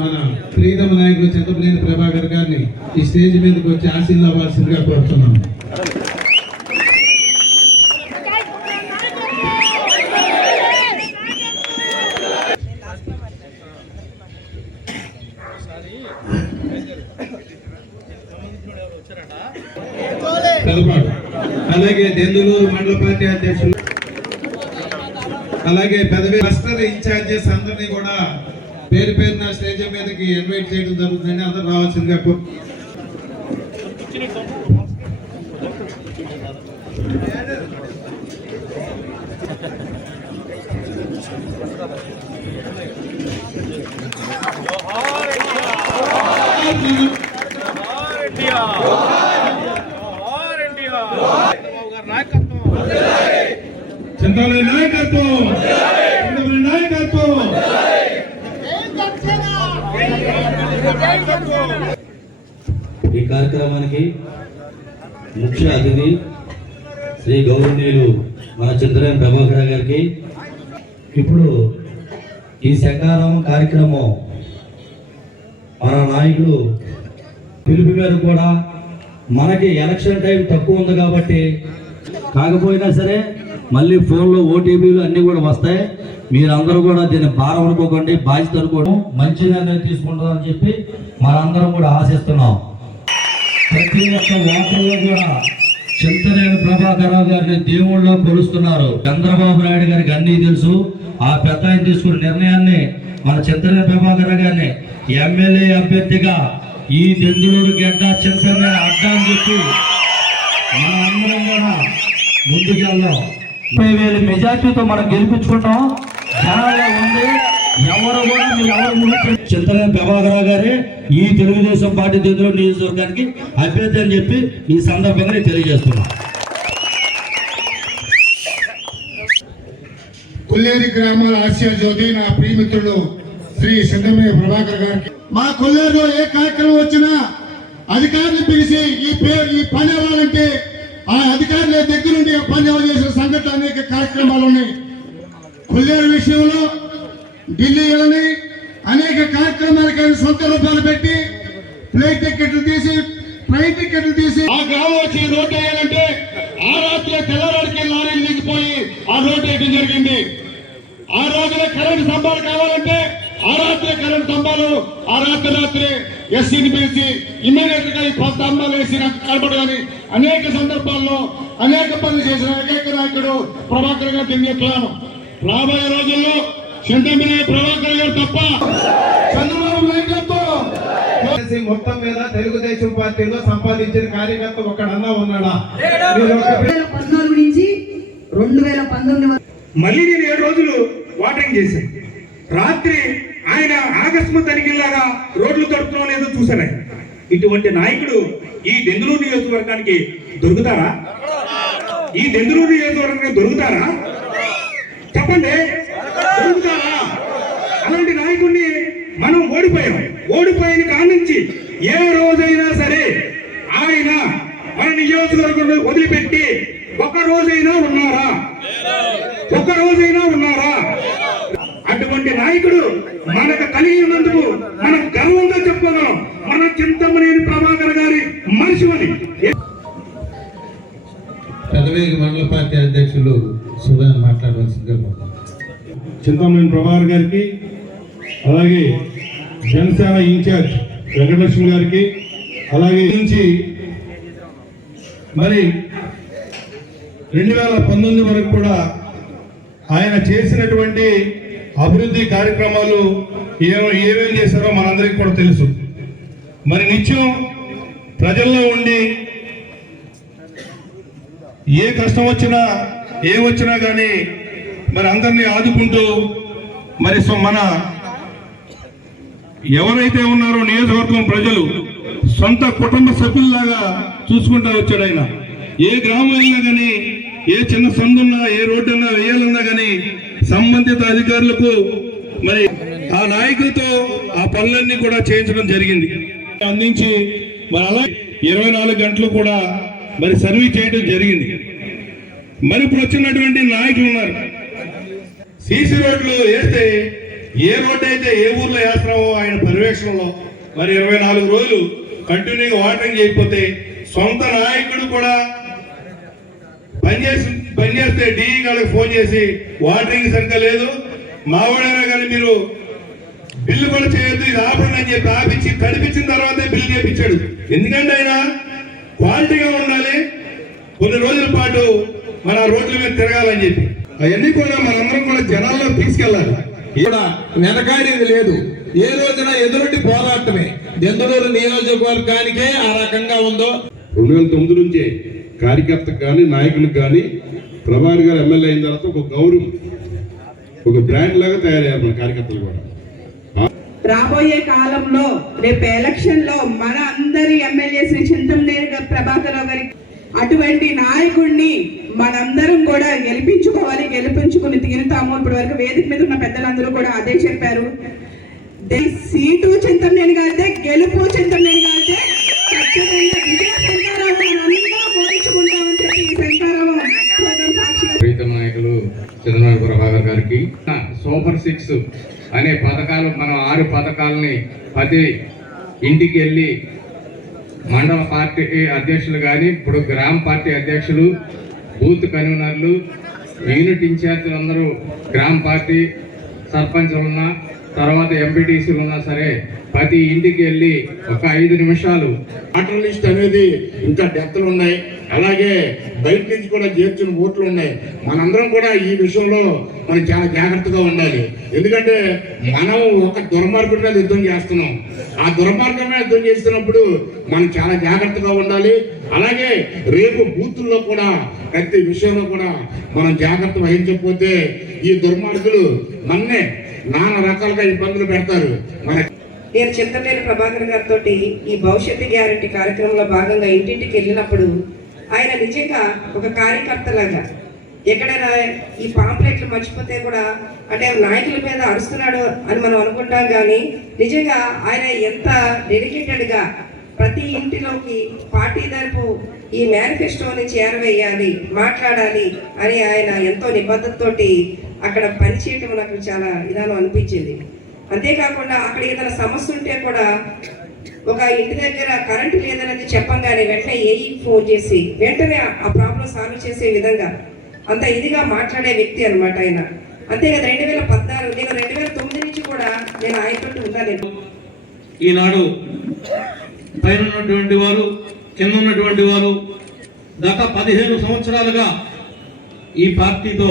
మన ప్రీతమ నాయకుడు చింతపనేని ప్రభాకర్ గారిని ఈ స్టేజ్ మీదకి వచ్చి ఆశీర్వాల్సిందిగా కోరుతున్నాము. కోరుతున్నాం అలాగే దెందులూరు మండల పార్టీ అధ్యక్షులు అలాగే పెదవి క్లస్టర్ ఇన్ఛార్జెస్ అందరినీ కూడా పేరు పేరున స్టేజ్ మీదకి ఇన్వైట్ చేయడం జరుగుతుందండి అందరూ రావాల్సిందిగా కో- చింతమనేని నాయకత్వం చింతమనేని నాయకత్వం ఈ కార్యక్రమానికి ముఖ్య అతిథి శ్రీ గౌరవనీయులు మన చంద్రయం ప్రభాకర్ గారికి. ఇప్పుడు ఈ సకారం కార్యక్రమం మన నాయకులు పిలుపు మీద కూడా మనకి ఎలక్షన్ టైం తక్కువ ఉంది కాబట్టి కాకపోయినా సరే మళ్ళీ ఫోన్లో ఓటీపీలు అన్నీ కూడా వస్తాయి. మీరందరూ కూడా దీన్ని భారం అనుకోకండి బాధ్యత అనుకోవడం మంచి నిర్ణయం తీసుకుంటుందని చెప్పి మనందరం కూడా ఆశిస్తున్నాం. ప్రతి ఒక్క వార్తల్లో కూడా చింతనేని ప్రభాకరరావు గారిని దేవుళ్ళలో కొలుస్తున్నారు. చంద్రబాబు నాయుడు గారికి అన్నీ తెలుసు. ఆ పెద్ద ఆయన తీసుకున్న నిర్ణయాన్ని మన చింతనేని ప్రభాకర్ గారిని ఎమ్మెల్యే అభ్యర్థిగా ఈ దెందులూరు గడ్డ చింతనే అడ్డా అని చెప్పి మన అందరం కూడా ముందుకెళ్దాం. ముప్పై వేలు మెజార్టీతో మనం గెలిపించుకుంటాం. చాలా ఉంది. ఎవరు కూడా మీరు ఎవరు ప్రభాకరరావు గారే ఈ తెలుగుదేశం పార్టీ దెందులూరు నియోజకవర్గానికి అభ్యర్థి అని చెప్పి ఈ సందర్భంగా నేను తెలియజేస్తున్నాను కొల్లేరి గ్రామాల ఆసియా జ్యోతి నా ప్రియమిత్రుడు శ్రీ సింగమయ్య ప్రభాకర్ గారికి. మా కొల్లేరులో ఏ కార్యక్రమం వచ్చినా అధికారులు పిలిచి ఈ పేరు ఈ పని అవ్వాలంటే ఆ అధికారుల దగ్గర నుండి పని చేసిన సంఘటన అనేక కార్యక్రమాలు ఉన్నాయి. కొల్లేరు విషయంలో ఢిల్లీలోని అనేక కార్యక్రమాలకైనా సొంత రూపాయలు పెట్టి ఫ్లైట్ టికెట్లు తీసి ట్రైన్ టికెట్లు తీసి ఆ గ్రామం వచ్చి రోడ్డు వేయాలంటే ఆ రాత్రి తెల్లవారికి లారీలు దిగిపోయి ఆ రోడ్డు వేయడం జరిగింది. ఆ రోజున కరెంటు స్తంభాలు కావాలంటే ఆ రాత్రి కరెంటు స్తంభాలు ఆ రాత్రి రాత్రి ఎస్సీని పిలిచి ఇమీడియట్గా ఈ స్తంభాలు వేసి నాకు కనపడని అనేక సందర్భాల్లో అనేక పనులు చేసిన ఏకైక నాయకుడు ప్రభాకర్ గారు తెలియట్లాను రాబోయే రోజుల్లో చింతమినే ప్రభాకర్ గారు తప్ప చంద్రబాబు నాయకత్వం! చేసి మొత్తం మీద తెలుగుదేశం పార్టీలో సంపాదించిన కార్యకర్త ఒకడన్నా ఉన్నాడా? పద్నాలుగు నుంచి రెండు వేల పంతొమ్మిది వరకు మళ్ళీ నేను ఏడు రోజులు వాటరింగ్ చేశాను. రాత్రి ఆయన ఆకస్మ తనిఖీలాగా రోడ్లు తడుపుతున్నాం లేదో చూశాను. ఇటువంటి నాయకుడు ఈ దెందులూరు నియోజకవర్గానికి దొరుకుతారా? ఈ దెందులూరు నియోజకవర్గానికి దొరుకుతారా? చెప్పండి అలాంటి నాయకుడిని మనం ఓడిపోయాం. ఓడిపోయిన కానించి ఏ రోజైనా సరే ఆయన మన నియోజకవర్గంలో వదిలిపెట్టి ఒక రోజైనా ఉన్నారా? ఒక రోజైనా ఉన్నారా? అటువంటి నాయకుడు మనకు కలిగి ఉన్నందుకు మనం గర్వంగా చెప్పుకోగలం మన చింతమనేని ప్రభాకర్ గారి మనిషివని పెదవేగి మండల పార్టీ అధ్యక్షులు చింతమనేని ప్రభాకర్ గారికి అలాగే జనసేన ఇన్ఛార్జ్ వెంకటలక్ష్మి గారికి అలాగే నుంచి మరి రెండు వేల పంతొమ్మిది వరకు కూడా ఆయన చేసినటువంటి అభివృద్ధి కార్యక్రమాలు ఏమే ఏమేమి చేశారో మనందరికీ కూడా తెలుసు. మరి నిత్యం ప్రజల్లో ఉండి ఏ కష్టం వచ్చినా ఏ వచ్చినా కానీ మరి అందరినీ ఆదుకుంటూ మరి సో- మన ఎవరైతే ఉన్నారో నియోజకవర్గం ప్రజలు సొంత కుటుంబ సభ్యుల్లాగా చూసుకుంటూ వచ్చాడు ఆయన. ఏ గ్రామం అయినా కానీ ఏ చిన్న సందున్నా ఏ రోడ్డు అన్నా వేయాలన్నా కానీ సంబంధిత అధికారులకు మరి ఆ నాయకులతో ఆ పనులన్నీ కూడా చేయించడం జరిగింది. అందించి మరి అలా ఇరవై నాలుగు గంటలు కూడా మరి సర్వీస్ చేయడం జరిగింది. మరి ఇప్పుడు వచ్చినటువంటి నాయకులు ఉన్నారు. సీసీ రోడ్లు వేస్తే ఏ రోడ్డు అయితే ఏ ఊర్లో వేస్తున్నామో ఆయన పర్యవేక్షణలో మరి ఇరవై నాలుగు రోజులు కంటిన్యూగా వాటరింగ్ చేయకపోతే సొంత నాయకుడు కూడా పనిచేసి పనిచేస్తే డిఈ గారికి ఫోన్ చేసి వాటరింగ్ సరిగ్గా లేదు. మావాడైనా కానీ మీరు బిల్లు కూడా చేయొద్దు ఇది ఆపండి అని చెప్పి ఆపించి తడిపించిన తర్వాతే బిల్లు చేపించాడు. ఎందుకంటే ఆయన క్వాలిటీగా ఉండాలి. కొన్ని రోజుల పాటు మన రోడ్ల మీద తిరగాలని చెప్పి. అవన్నీ కూడా మనందరం కూడా జనాల్లో తీసుకెళ్ళాలి. కూడా వెనకాడేది లేదు. ఏ రోజున ఎదురుండి పోరాటమే. దెందులూరు నియోజకవర్గానికే ఆ రకంగా ఉందో. రెండు వేల తొమ్మిది నుంచే కార్యకర్తకు కానీ నాయకులకు కానీ ప్రభాకర్ గారు ఎమ్మెల్యే అయిన తర్వాత ఒక గౌరవం ఒక బ్రాండ్ లాగా తయారయ్యారు మన కార్యకర్తలు కూడా. రాబోయే కాలంలో రేపు ఎలక్షన్లో మన అందరి ఎమ్మెల్యే శ్రీ గారి అటువంటి నాయకుడిని మనందరం కూడా గెలిపించుకోవాలి గెలిపించుకుని తీరుతాము. ఇప్పటి వరకు వేదిక మీద ఉన్న పెద్దలందరూ కూడా అదే చెప్పారు. సీటు సీటు చింతమనేని గారితే గెలుపు చింతమనేని గారితే ఖచ్చితంగా నాయకులు చంద్రబాబు ప్రభాకర్ గారికి. సూపర్ సిక్స్ అనే పథకాలు మనం ఆరు పథకాలని పది ఇంటికి వెళ్ళి మండల పార్టీ అధ్యక్షులు కానీ ఇప్పుడు గ్రామ పార్టీ అధ్యక్షులు బూత్ కన్వీనర్లు యూనిట్ ఇన్ఛార్జీలు అందరూ గ్రామ పార్టీ సర్పంచ్లున్నా తర్వాత ఎంపీటీసీలు ఉన్నా సరే ప్రతి ఇంటికి వెళ్ళి ఒక ఐదు నిమిషాలు వాటర్ లిస్ట్ అనేది ఇంకా డెప్త్లు ఉన్నాయి. అలాగే బయట నుంచి కూడా చేర్చిన ఓట్లు ఉన్నాయి. మనందరం కూడా ఈ విషయంలో మనం చాలా జాగ్రత్తగా ఉండాలి. ఎందుకంటే మనం ఒక దుర్మార్గం మీద యుద్ధం చేస్తున్నాం. ఆ దుర్మార్గం యుద్ధం చేస్తున్నప్పుడు మనం చాలా జాగ్రత్తగా ఉండాలి. అలాగే రేపు బూతుల్లో కూడా ప్రతి విషయంలో కూడా మనం జాగ్రత్త వహించకపోతే ఈ దుర్మార్గులు మన్నే నానా రకాలుగా ఇబ్బందులు పెడతారు. నేను చింతలేని ప్రభాకర్ గారితో ఈ భవిష్యత్తు గ్యారంటీ కార్యక్రమంలో భాగంగా ఇంటింటికి వెళ్ళినప్పుడు ఆయన నిజంగా ఒక కార్యకర్తలాగా ఎక్కడైనా ఈ పాంప్లెట్లు మర్చిపోతే కూడా అంటే నాయకుల మీద అరుస్తున్నాడు అని మనం అనుకుంటాం కానీ నిజంగా ఆయన ఎంత డెడికేటెడ్గా ప్రతి ఇంటిలోకి పార్టీ తరపు ఈ మేనిఫెస్టోని చేరవేయాలి మాట్లాడాలి అని ఆయన ఎంతో నిబద్ధతతోటి అక్కడ పనిచేయటం నాకు చాలా ఇదాను అనిపించింది. అంతేకాకుండా అక్కడ ఏదైనా సమస్య ఉంటే కూడా ఒక ఇంటి దగ్గర కరెంటు లేదనేది చెప్పంగానే వెంటనే ఏఈ ఫోన్ చేసి వెంటనే ఆ ప్రాబ్లం సాల్వ్ చేసే విధంగా అంత ఇదిగా మాట్లాడే వ్యక్తి అన్నమాట ఆయన. అంతే కదా రెండు వేల పద్నాలుగు నేను రెండు వేల తొమ్మిది నుంచి కూడా నేను ఆయనతో ఉన్నాను. ఈనాడు పైన ఉన్నటువంటి వారు కింద ఉన్నటువంటి వారు గత పదిహేను సంవత్సరాలుగా ఈ పార్టీతో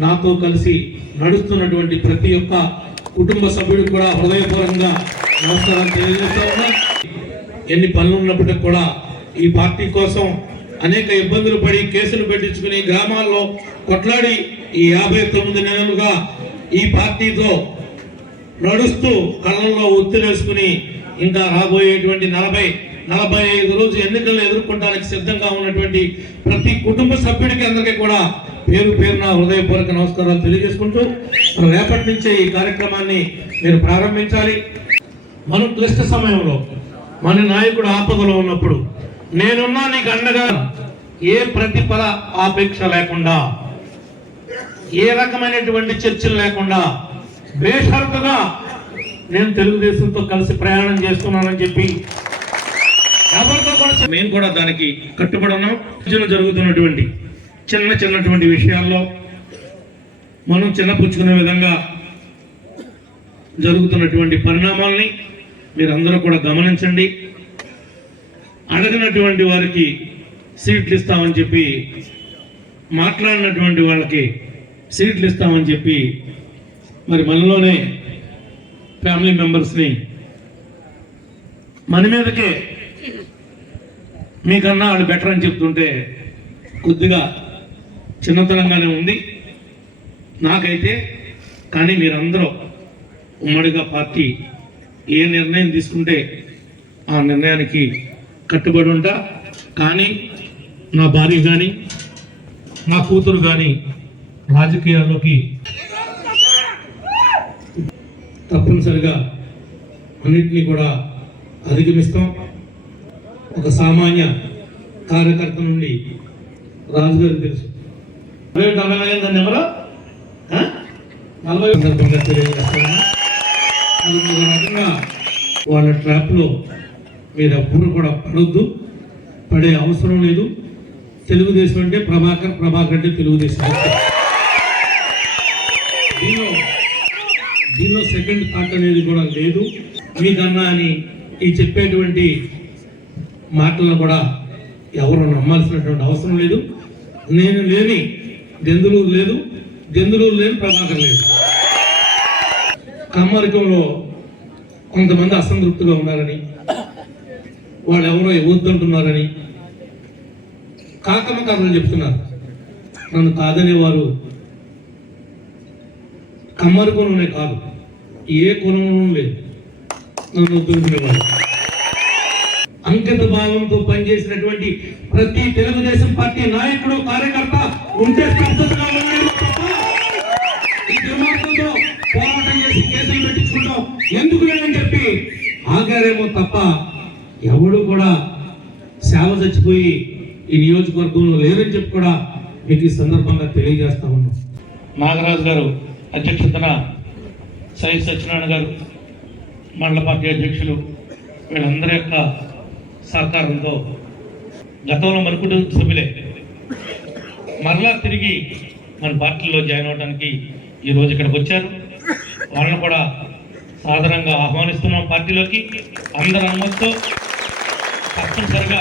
నాతో కలిసి నడుస్తున్నటువంటి ప్రతి ఒక్క కుటుంబ సభ్యుడికి కూడా హృదయపూర్వకంగా నమస్కారం తెలియజేస్తా ఉన్నా. ఎన్ని పనులు ఉన్నప్పటికీ కూడా ఈ పార్టీ కోసం అనేక ఇబ్బందులు పడి కేసులు పెట్టించుకుని గ్రామాల్లో కొట్లాడి ఈ యాభై తొమ్మిది నెలలుగా ఈ పార్టీతో నడుస్తూ కళ్ళల్లో ఒత్తిలేసుకుని ఇంకా రాబోయేటువంటి నలభై నలభై ఐదు రోజు ఎన్నికలను ఎదుర్కొనడానికి సిద్ధంగా ఉన్నటువంటి ప్రతి కుటుంబ సభ్యుడికి అందరికీ కూడా పేరు పేరున హృదయపూర్వక నమస్కారాలు తెలియజేసుకుంటూ రేపటి నుంచే ఈ కార్యక్రమాన్ని మీరు ప్రారంభించాలి. మనం క్లిష్ట సమయంలో మన నాయకుడు ఆపదలో ఉన్నప్పుడు నేనున్నా నీకు అండగా ఏ ప్రతిఫల ఆపేక్ష లేకుండా ఏ రకమైనటువంటి చర్చలు లేకుండా బేషరతుగా నేను తెలుగుదేశంతో కలిసి ప్రయాణం చేస్తున్నానని చెప్పి ఎవరితో కూడా మేము కూడా దానికి కట్టుబడి ఉన్నాం. జరుగుతున్నటువంటి చిన్న చిన్నటువంటి విషయాల్లో మనం చిన్నపుచ్చుకునే విధంగా జరుగుతున్నటువంటి పరిణామాల్ని మీరందరూ కూడా గమనించండి. అడగినటువంటి వారికి సీట్లు ఇస్తామని చెప్పి మాట్లాడినటువంటి వాళ్ళకి సీట్లు ఇస్తామని చెప్పి మరి మనలోనే ఫ్యామిలీ మెంబర్స్ని మన మీదకే మీకన్నా వాళ్ళు బెటర్ అని చెప్తుంటే కొద్దిగా చిన్నతనంగానే ఉంది. నాకైతే కానీ మీరందరూ ఉమ్మడిగా పార్టీ ఏ నిర్ణయం తీసుకుంటే ఆ నిర్ణయానికి కట్టుబడి ఉంటా. కానీ నా భార్య కానీ నా కూతురు కానీ రాజకీయాల్లోకి తప్పనిసరిగా అన్నింటినీ కూడా అధిగమిస్తాం. ఒక సామాన్య కార్యకర్త నుండి రాజుగారు తెలుసు. నలభై నలభై దాన్ని ఎవరు? నలభై సందర్భంగా తెలియజేస్తాను రకంగా వాళ్ళ ట్రాప్లో మీరు ఎప్పుడు కూడా పడొద్దు. పడే అవసరం లేదు. తెలుగుదేశం అంటే ప్రభాకర్ ప్రభాకర్ అంటే తెలుగుదేశం. దీనిలో దీనిలో సెకండ్ థాట్ అనేది కూడా లేదు. మీకన్నా అని ఈ చెప్పేటువంటి మాటలను కూడా ఎవరు నమ్మాల్సినటువంటి అవసరం లేదు. నేను లేని దెందులూరు లేదు దెందులూరు లేని ప్రభాకర్ లేదు. కమ్మరికంలో కొంతమంది అసంతృప్తిగా ఉన్నారని వాళ్ళు ఎవరో వద్దంటున్నారని కాకమ్మ కథలు చెప్తున్నారు. నన్ను కాదనేవారు కమ్మరి కులంలోనే కాదు ఏ కులంలోనూ లేదు. నన్ను వద్దుకునేవారు అంకిత భావంతో పనిచేసినటువంటి ప్రతి తెలుగుదేశం పార్టీ నాయకుడు కార్యకర్త ఉంటే స్తబ్దతగా తప్ప ఈ దుర్మార్గంతో పోరాటం చేసి కేసులు పెట్టించుకుంటాం. ఎందుకు లేదని చెప్పి ఆగారేమో తప్ప ఎవడు కూడా సేవ చచ్చిపోయి ఈ నియోజకవర్గంలో లేరని చెప్పి కూడా మీకు ఈ సందర్భంగా తెలియజేస్తా ఉన్నాం. నాగరాజు గారు అధ్యక్షతన సై సత్యనారాయణ గారు మండల పార్టీ అధ్యక్షులు వీళ్ళందరి యొక్క సహకారంతో గతంలో మన సభ్యులే. మరలా తిరిగి మన పార్టీలో జాయిన్ అవడానికి ఈరోజు ఇక్కడికి వచ్చారు. వాళ్ళని కూడా సాధారణంగా ఆహ్వానిస్తున్నాం పార్టీలోకి. అందరి అనుమతితో తప్పనిసరిగా